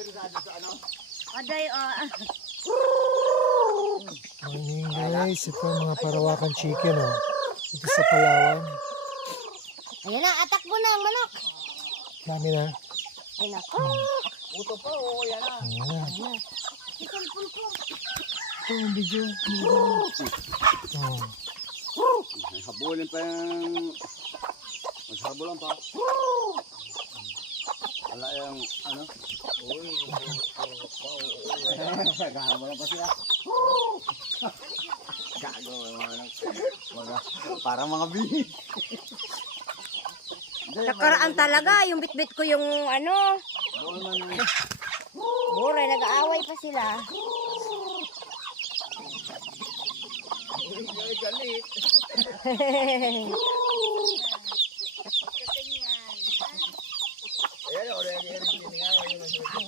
interesado sa ano? Aday, Morning guys, ito ang mga Parawakan chicken oh. Ito sa Palawan. Ayan na, atak mo na ang manok. Dami na. Ay nako. Puto pa, oo, yan na. Ayan na. Ikampun ko. Ito ang video. Oh. May habulin pa yung... Maghabulan pa. Wala yung ano? Uy, naghahabulan pa siya. Gago, parang mga bihig. Nakaraan talaga, yung bitbit ko yung ano. Buray, nag-aaway pa sila. Galit. Ayan,